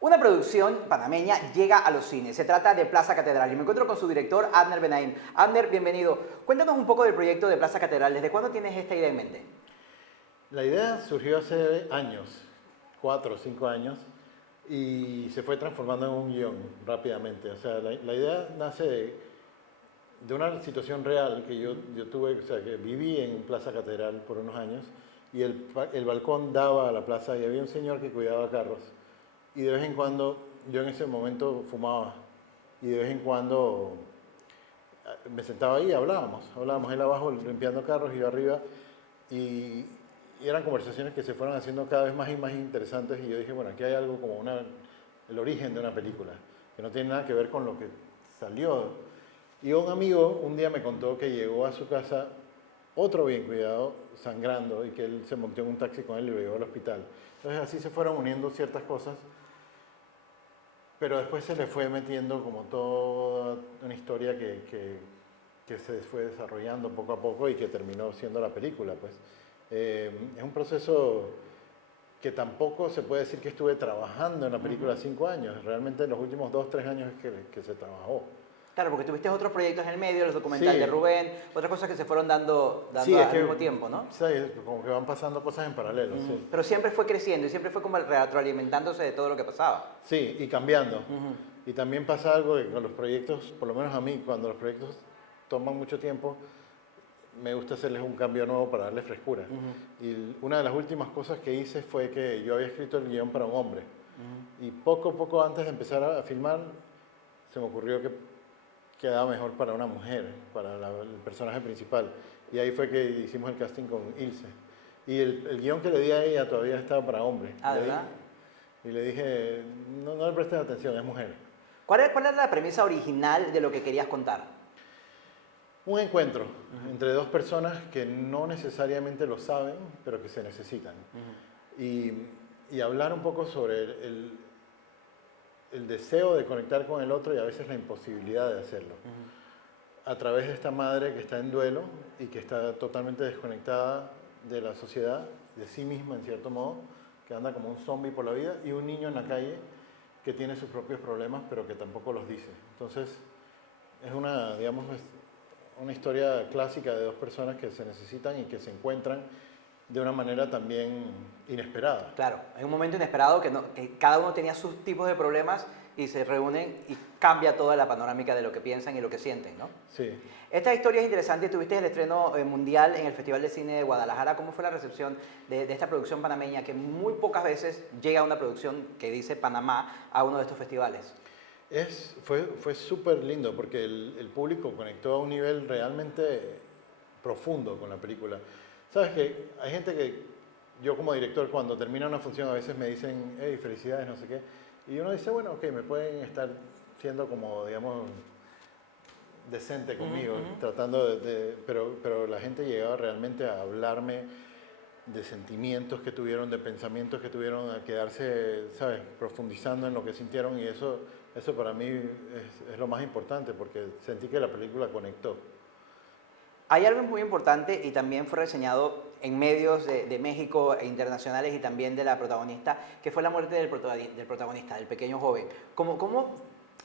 Una producción panameña llega a los cines. Se trata de Plaza Catedral y me encuentro con su director, Abner Benaim. Abner, bienvenido. Cuéntanos un poco del proyecto de Plaza Catedral. ¿Desde cuándo tienes esta idea en mente? La idea surgió hace años, 4 o 5 años, y se fue transformando en un guión rápidamente. O sea, la idea nace de una situación real que yo tuve, o sea, que viví en Plaza Catedral por unos años, y el balcón daba a la plaza y había un señor que cuidaba carros. Y de vez en cuando, yo en ese momento fumaba, y de vez en cuando me sentaba ahí y hablábamos él abajo limpiando carros y yo arriba, y, y eran conversaciones que se fueron haciendo cada vez más y más interesantes, y yo dije, bueno, aquí hay algo como el origen de una película, que no tiene nada que ver con lo que salió. Y un amigo un día me contó que llegó a su casa otro bien cuidado, sangrando, y que él se montó en un taxi con él y lo llevó al hospital. Entonces así se fueron uniendo ciertas cosas, pero después se le fue metiendo como toda una historia que se fue desarrollando poco a poco y que terminó siendo la película, pues. Es un proceso que tampoco se puede decir que estuve trabajando en la película 5 años, realmente en los últimos 2 3 años es que se trabajó. Claro, porque tuviste otros proyectos en el medio, los documentales de Sí, Rubén, otras cosas que se fueron dando sí, es al que mismo tiempo, ¿no? sí, como que van pasando cosas en paralelo, sí. Pero siempre fue creciendo y siempre fue como retroalimentándose de todo lo que pasaba. Sí, y cambiando. Y también pasa algo que con los proyectos, por lo menos a mí, cuando los proyectos toman mucho tiempo, me gusta hacerles un cambio nuevo para darle frescura. Y una de las últimas cosas que hice fue que yo había escrito el guión para un hombre. Y poco antes de empezar a filmar, se me ocurrió que quedaba mejor para una mujer, para el personaje principal. Y ahí fue que hicimos el casting con Ilse. Y el guión que le di a ella todavía estaba para hombre. Ah, ¿verdad? Y le dije, no le prestes atención, es mujer. ¿Cuál era la premisa original de lo que querías contar? Un encuentro entre dos personas que no necesariamente lo saben, pero que se necesitan. Y hablar un poco sobre el deseo de conectar con el otro y a veces la imposibilidad de hacerlo. A través de esta madre que está en duelo y que está totalmente desconectada de la sociedad, de sí misma en cierto modo, que anda como un zombie por la vida, y un niño en la calle que tiene sus propios problemas pero que tampoco los dice. Entonces es digamos, una historia clásica de dos personas que se necesitan y que se encuentran de una manera también inesperada. Claro, en un momento inesperado que cada uno tenía sus tipos de problemas y se reúnen y cambia toda la panorámica de lo que piensan y lo que sienten, ¿no? Sí. Esta historia es interesante. Tuviste el estreno mundial en el Festival de Cine de Guadalajara. ¿Cómo fue la recepción de esta producción panameña que muy pocas veces llega a una producción que dice Panamá a uno de estos festivales? Fue súper lindo porque el público conectó a un nivel realmente profundo con la película. Sabes que hay gente que yo como director cuando termina una función a veces me dicen, hey, felicidades, no sé qué. Y uno dice, bueno, ok, me pueden estar siendo como, digamos, decente conmigo, tratando pero la gente llegaba realmente a hablarme de sentimientos que tuvieron, de pensamientos que tuvieron, a quedarse, ¿sabes?, profundizando en lo que sintieron, y eso para mí es lo más importante porque sentí que la película conectó. Hay algo muy importante y también fue reseñado en medios de México e internacionales y también de la protagonista, que fue la muerte del protagonista, del pequeño joven.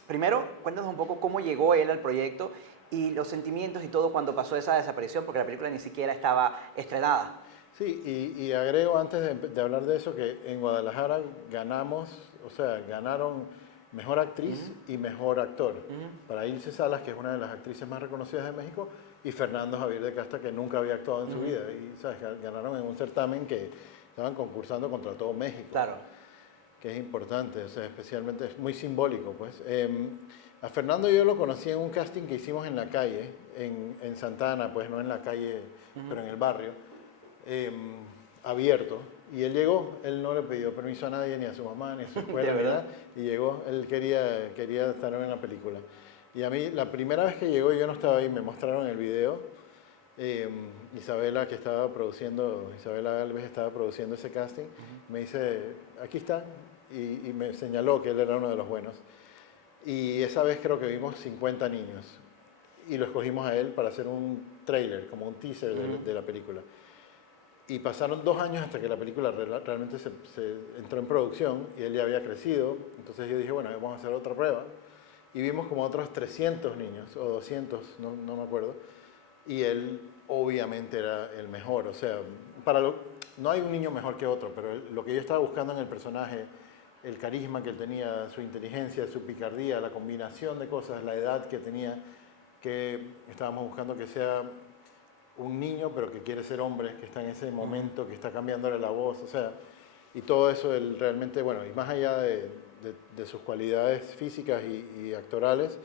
Primero, cuéntanos un poco cómo llegó él al proyecto y los sentimientos y todo cuando pasó esa desaparición, porque la película ni siquiera estaba estrenada. Sí, y agrego antes de hablar de eso que en Guadalajara ganaron mejor actriz y mejor actor. Para Ilse Salas, que es una de las actrices más reconocidas de México, y Fernando Javier de Casta, que nunca había actuado en su vida. Y ¿sabes?, ganaron en un certamen que estaban concursando contra todo México. Claro. Que es importante, o sea, especialmente es muy simbólico, pues. A Fernando yo lo conocí en un casting que hicimos en la calle, en Santa Ana, pues no en la calle, pero en el barrio, abierto. Y él llegó, él no le pidió permiso a nadie, ni a su mamá, ni a su escuela, ¿verdad? Y llegó, él quería estar en la película. Y a mí, la primera vez que llegó, yo no estaba ahí, me mostraron el video. Isabela Galvez estaba produciendo ese casting, me dice, aquí está, y me señaló que él era uno de los buenos. Y esa vez creo que vimos 50 niños, y lo escogimos a él para hacer un trailer, como un teaser de la película. Y pasaron 2 años hasta que la película realmente se entró en producción y él ya había crecido. Entonces yo dije, bueno, vamos a hacer otra prueba. Y vimos como otros 300 niños, o 200, no me acuerdo. Y él obviamente era el mejor. O sea, no hay un niño mejor que otro, pero lo que yo estaba buscando en el personaje, el carisma que él tenía, su inteligencia, su picardía, la combinación de cosas, la edad que tenía, que estábamos buscando que sea un niño, pero que quiere ser hombre, que está en ese momento, que está cambiándole la voz, o sea, y todo eso él realmente, bueno, y más allá de sus cualidades físicas y actorales,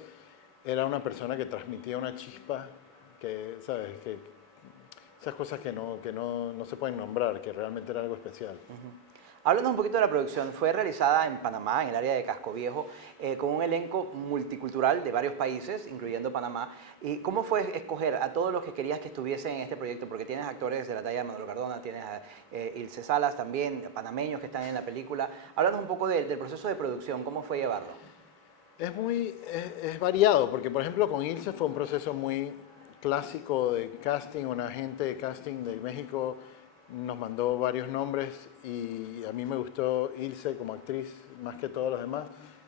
era una persona que transmitía una chispa que, ¿sabes? Que esas cosas que no se pueden nombrar, que realmente era algo especial. Háblanos un poquito de la producción. Fue realizada en Panamá, en el área de Casco Viejo, con un elenco multicultural de varios países, incluyendo Panamá. ¿Y cómo fue escoger a todos los que querías que estuviesen en este proyecto? Porque tienes actores de la talla de Manolo Cardona, tienes a Ilse Salas también, panameños que están en la película. Háblanos un poco del proceso de producción, ¿cómo fue llevarlo? Es variado, porque por ejemplo con Ilse fue un proceso muy clásico de casting, una agente de casting de México nos mandó varios nombres y a mí me gustó Ilse como actriz más que todos los demás.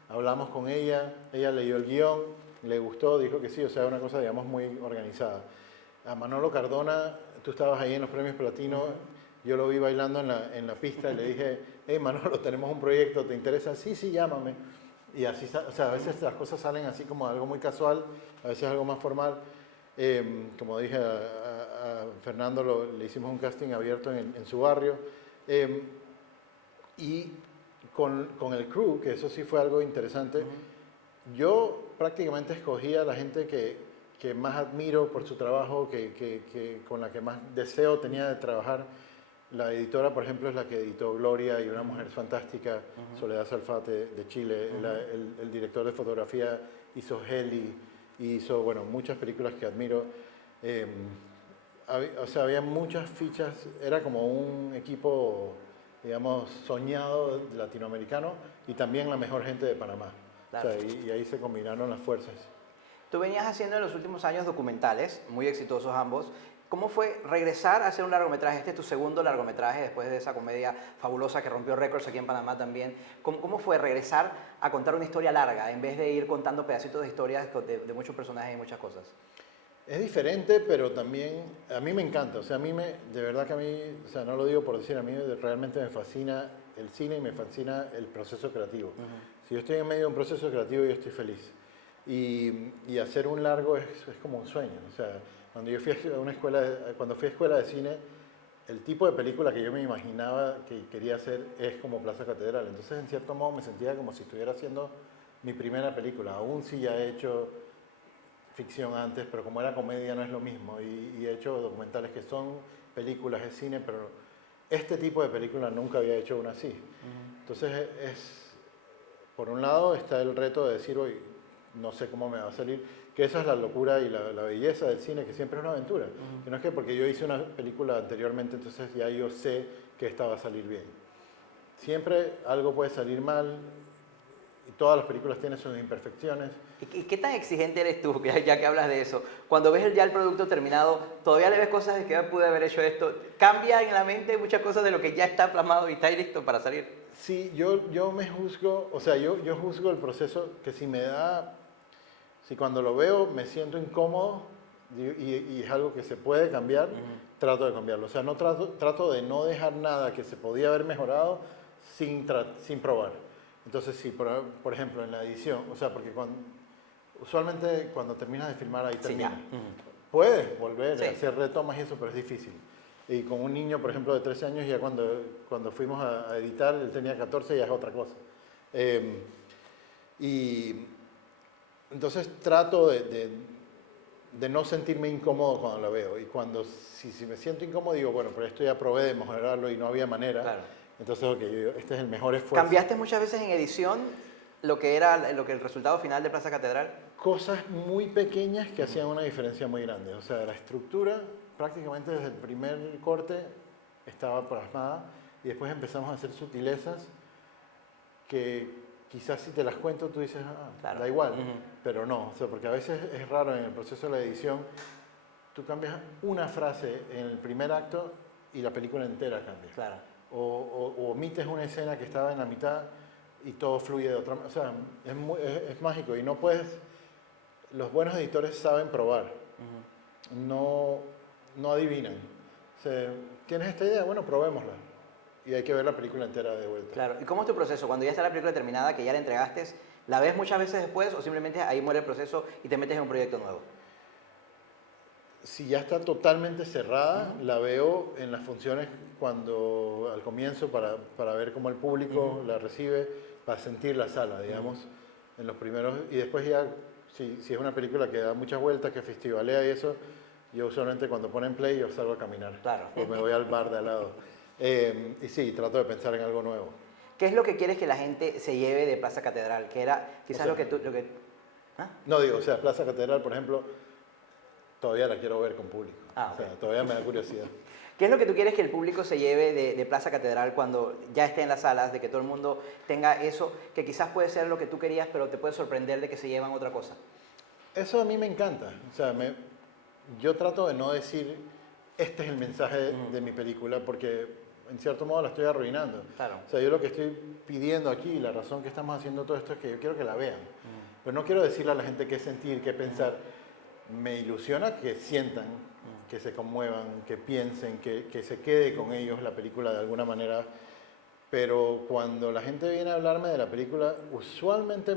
Hablamos con ella leyó el guión, le gustó, dijo que sí, o sea, una cosa digamos muy organizada. A Manolo Cardona, tú estabas ahí en los premios Platino, yo lo vi bailando en la pista y le dije, hey Manolo, tenemos un proyecto, ¿te interesa? Sí, sí, llámame. Y así, o sea, a veces las cosas salen así como algo muy casual, a veces algo más formal. Como dije a Fernando, le hicimos un casting abierto en su barrio. Y con el crew, que eso sí fue algo interesante, yo prácticamente escogí a la gente que más admiro por su trabajo, con la que más deseo tenía de trabajar. La editora, por ejemplo, es la que editó Gloria y Una mujer fantástica, Soledad Salfate de Chile. El director de fotografía hizo Heli, hizo, bueno, muchas películas que admiro. O sea, había muchas fichas, era como un equipo, digamos, soñado latinoamericano y también la mejor gente de Panamá. Claro. O sea, y ahí se combinaron las fuerzas. Tú venías haciendo en los últimos años documentales, muy exitosos ambos. ¿Cómo fue regresar a hacer un largometraje? Este es tu segundo largometraje después de esa comedia fabulosa que rompió récords aquí en Panamá también. ¿Cómo fue regresar a contar una historia larga en vez de ir contando pedacitos de historias de muchos personajes y muchas cosas? Es diferente, pero también a mí me encanta. O sea, de verdad que a mí, o sea, no lo digo por decir, a mí realmente me fascina el cine y me fascina el proceso creativo. Si yo estoy en medio de un proceso creativo, yo estoy feliz. Y hacer un largo es como un sueño. O sea, cuando yo fui a una cuando fui a escuela de cine, el tipo de película que yo me imaginaba que quería hacer es como Plaza Catedral. Entonces, en cierto modo, me sentía como si estuviera haciendo mi primera película. Aún si ya he hecho ficción antes, pero como era comedia no es lo mismo. Y he hecho documentales que son películas de cine, pero este tipo de película nunca había hecho una así. Entonces, por un lado está el reto de decir, hoy no sé cómo me va a salir, que esa es la locura y la belleza del cine, que siempre es una aventura. Que no es que porque yo hice una película anteriormente, entonces ya yo sé que esta va a salir bien. Siempre algo puede salir mal, y todas las películas tienen sus imperfecciones. ¿Y qué tan exigente eres tú, ya que hablas de eso? Cuando ves ya el producto terminado, ¿todavía le ves cosas de que pude haber hecho esto? ¿Cambia en la mente muchas cosas de lo que ya está plasmado y está listo para salir? Sí, yo me juzgo, o sea, yo juzgo el proceso que si cuando lo veo me siento incómodo y es algo que se puede cambiar, trato de cambiarlo. O sea, trato de no dejar nada que se podía haber mejorado sin probar. Entonces, sí, por ejemplo, en la edición, o sea, porque usualmente cuando terminas de filmar ahí termina. Sí, puedes volver a hacer retomas y eso, pero es difícil. Y con un niño, por ejemplo, de 13 años, ya cuando fuimos a editar, él tenía 14 y ya es otra cosa. Y entonces trato de no sentirme incómodo cuando lo veo. Y si me siento incómodo, digo, bueno, pero esto ya probé de mejorarlo y no había manera. Claro. Entonces, ok, este es el mejor esfuerzo. ¿Cambiaste muchas veces en edición lo que el resultado final de Plaza Catedral? Cosas muy pequeñas que hacían una diferencia muy grande. O sea, la estructura prácticamente desde el primer corte estaba plasmada y después empezamos a hacer sutilezas que quizás si te las cuento tú dices, claro, da igual, pero no, o sea, porque a veces es raro en el proceso de la edición, tú cambias una frase en el primer acto y la película entera cambia. Claro. O omites una escena que estaba en la mitad y todo fluye de otra manera. O sea, es mágico y no puedes... Los buenos editores saben probar, no adivinan. O sea, ¿tienes esta idea? Bueno, probémosla. Y hay que ver la película entera de vuelta. Claro. ¿Y cómo es tu proceso? Cuando ya está la película terminada, que ya la entregaste, ¿la ves muchas veces después o simplemente ahí muere el proceso y te metes en un proyecto nuevo? Si ya está totalmente cerrada, la veo en las funciones al comienzo para ver cómo el público la recibe, para sentir la sala, digamos, en los primeros, y después ya, si es una película que da muchas vueltas, que festivalea y eso, yo usualmente cuando ponen play yo salgo a caminar, Claro. o me voy al bar de al lado. Y sí, trato de pensar en algo nuevo. ¿Qué es lo que quieres que la gente se lleve de Plaza Catedral? Que era quizás O sea, ¿Ah? No digo, o sea, Plaza Catedral, por ejemplo, todavía la quiero ver con público. Ah, O sea, ok. todavía me da curiosidad. ¿Qué es lo que tú quieres que el público se lleve de Plaza Catedral cuando ya esté en las salas, de que todo el mundo tenga eso, que quizás puede ser lo que tú querías, pero te puede sorprender de que se llevan otra cosa? Eso a mí me encanta. O sea, yo trato de no decir, este es el mensaje de mi película, porque en cierto modo la estoy arruinando. Claro. O sea, yo lo que estoy pidiendo aquí, la razón que estamos haciendo todo esto es que yo quiero que la vean. Pero no quiero decirle a la gente qué sentir, qué pensar. Me ilusiona que sientan, que se conmuevan, que piensen, que se quede con ellos la película de alguna manera. Pero cuando la gente viene a hablarme de la película, usualmente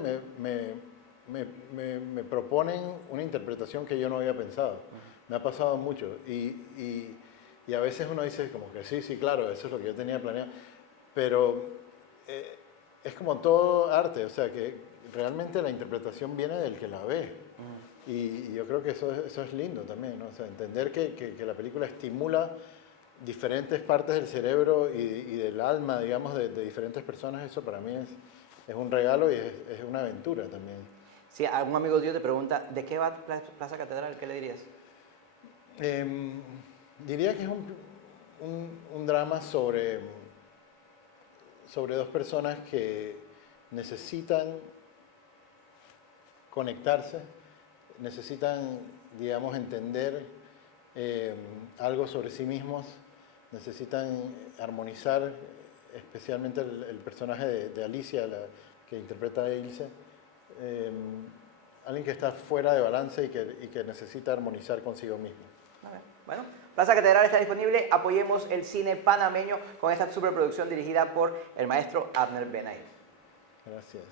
me proponen una interpretación que yo no había pensado. Me ha pasado mucho. Y a veces uno dice como que sí, claro, eso es lo que yo tenía planeado. Pero es como todo arte, o sea que realmente la interpretación viene del que la ve. Y yo creo que eso es lindo también, ¿no? O sea, entender que la película estimula diferentes partes del cerebro y del alma, digamos, de diferentes personas, eso para mí es un regalo y es una aventura también. Si algún amigo tuyo te pregunta, ¿de qué va Plaza Catedral? ¿Qué le dirías? Diría que es un drama sobre dos personas que necesitan conectarse, necesitan, digamos, entender algo sobre sí mismos, necesitan armonizar, especialmente el personaje de Alicia, que interpreta a Ilse, alguien que está fuera de balance y que necesita armonizar consigo mismo. Bueno, Plaza Catedral está disponible. Apoyemos el cine panameño con esta superproducción dirigida por el maestro Abner Benay. Gracias.